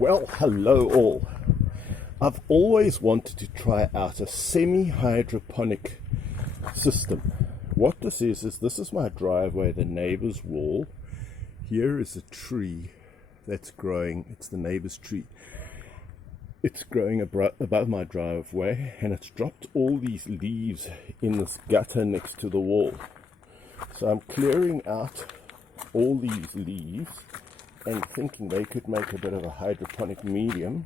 Well, hello all. I've always wanted to try out a semi-hydroponic system. What this is this is my driveway, the neighbor's wall. Here is a tree that's growing. It's the neighbor's tree. It's growing above my driveway, and it's dropped all these leaves in this gutter next to the wall. So I'm clearing out all these leaves and thinking they could make a bit of a hydroponic medium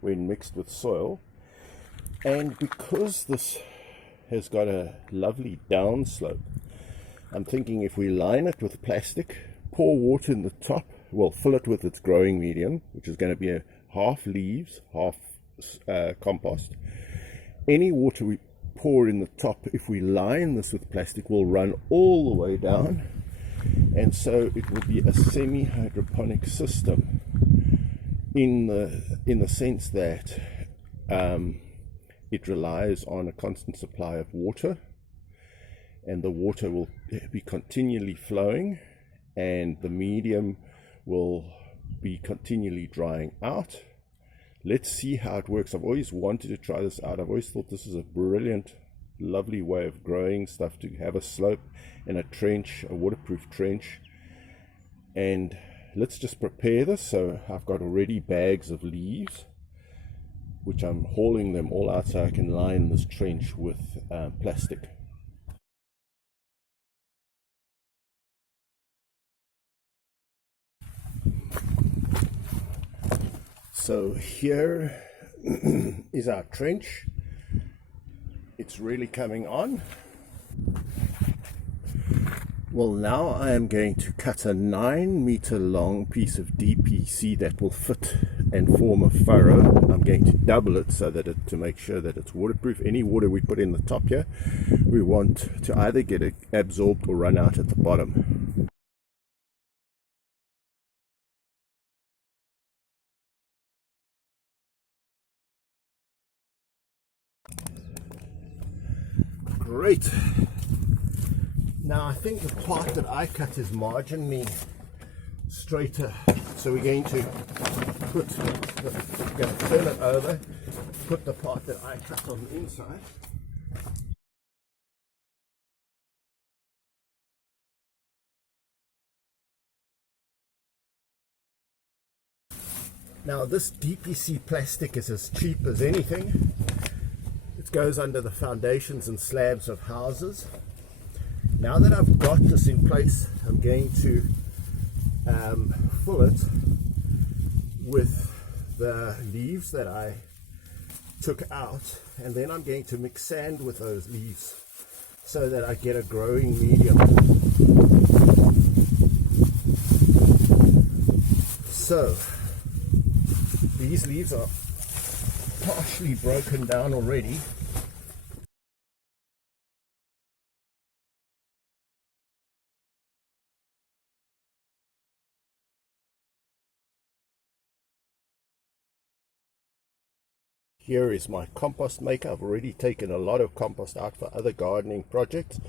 when mixed with soil. And because this has got a lovely downslope, I'm thinking if we line it with plastic, pour water in the top, well, fill it with its growing medium, which is going to be a half leaves, half compost. Any water we pour in the top, if we line this with plastic, will run all the way down, and so it will be a semi-hydroponic system in the sense that it relies on a constant supply of water, and the water will be continually flowing, and the medium will be continually drying out. Let's see how it works. I've always wanted to try this out. I've always thought this is a brilliant, lovely way of growing stuff, to have a slope and a trench, a waterproof trench. And let's just prepare this. So I've got already bags of leaves, which I'm hauling them all out so I can line this trench with plastic. So here is our trench. It's really coming on. Well, now I am going to cut a 9-meter long piece of DPC that will fit and form a furrow. I'm going to double it so that to make sure that it's waterproof. Any water we put in the top here, we want to either get it absorbed or run out at the bottom. Great. Now I think the part that I cut is marginally straighter, so we're going to turn it over, put the part that I cut on the inside. Now this DPC plastic is as cheap as anything. It goes under the foundations and slabs of houses. Now that I've got this in place, I'm going to fill it with the leaves that I took out, and then I'm going to mix sand with those leaves so that I get a growing medium. So these leaves are partially broken down already. Here is my compost maker. I've already taken a lot of compost out for other gardening projects,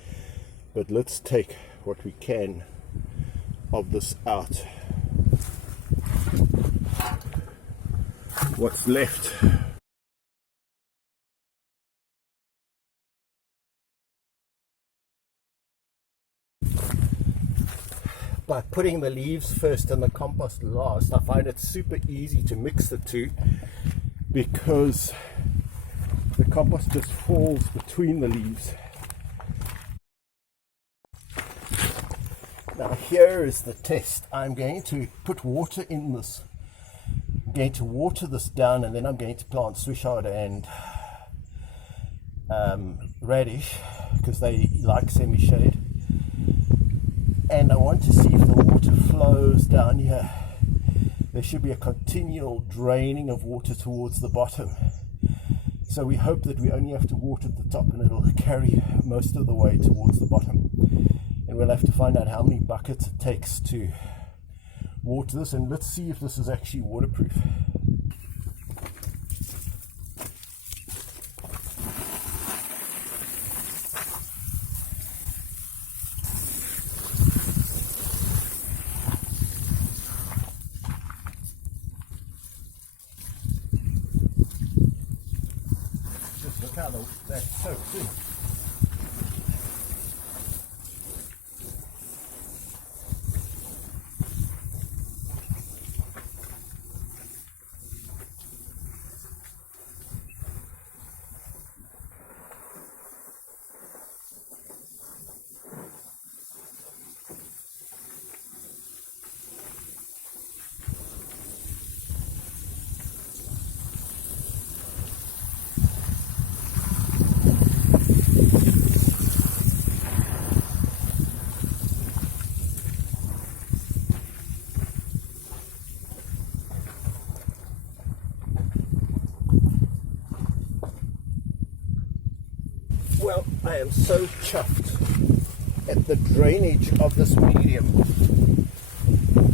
but let's take what we can of this out. What's left? By putting the leaves first and the compost last, I find it super easy to mix the two, because the compost just falls between the leaves. Now here is the test. I'm going to put water in this. I'm going to water this down, and then I'm going to plant chard and radish, because they like semi-shade. And I want to see if the water flows down here. There should be a continual draining of water towards the bottom. So we hope that we only have to water at the top, and it'll carry most of the way towards the bottom. And we'll have to find out how many buckets it takes to water this, and let's see if this is actually waterproof. Look how that's soaked in. Well, I am so chuffed at the drainage of this medium,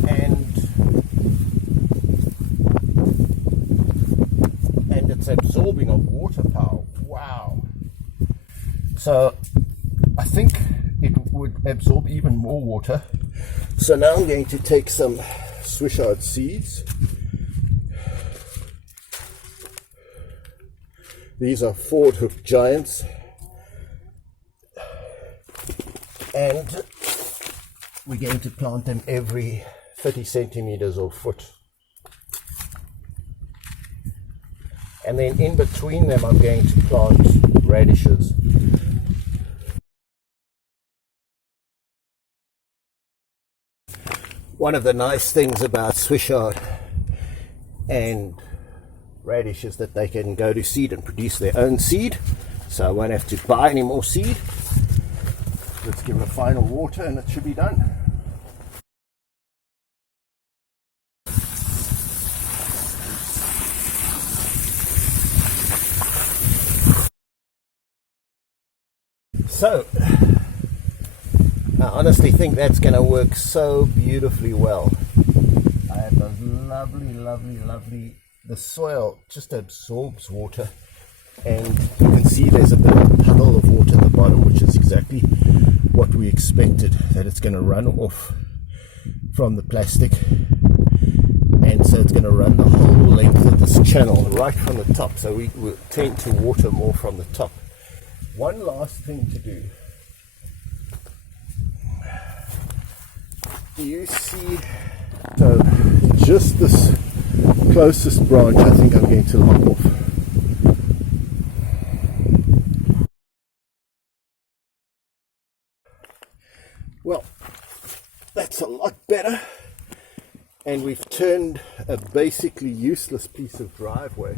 and its absorbing of water power. Wow. So I think it would absorb even more water. So now I'm going to take some chard seeds. These are forward hook giants. And we're going to plant them every 30 centimeters or foot. And then in between them I'm going to plant radishes. One of the nice things about chard and radish is that they can go to seed and produce their own seed. So I won't have to buy any more seed. Let's give it a final water and it should be done. So, I honestly think that's going to work so beautifully well. I have those lovely, the soil just absorbs water, and you can see there's a bit of a puddle of water at the bottom, which is exactly what we expected, that it's going to run off from the plastic, and so it's going to run the whole length of this channel right from the top. So we will tend to water more from the top. One last thing to do. Do you see? So just this closest branch I think I'm going to lop off. Well, that's a lot better, and we've turned a basically useless piece of driveway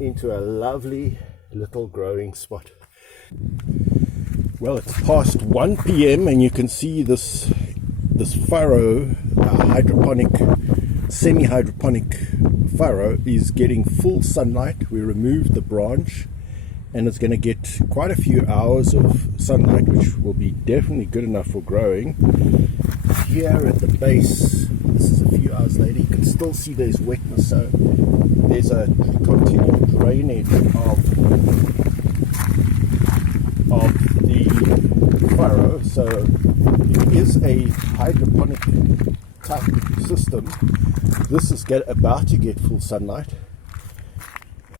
into a lovely little growing spot. Well, it's past 1 p.m. and you can see this furrow, hydroponic, semi-hydroponic furrow is getting full sunlight. We removed the branch, and it's going to get quite a few hours of sunlight, which will be definitely good enough for growing. Here at the base, this is a few hours later, you can still see there's wetness, so there's a continual drainage of the furrow. So it is a hydroponic type system. This is about to get full sunlight.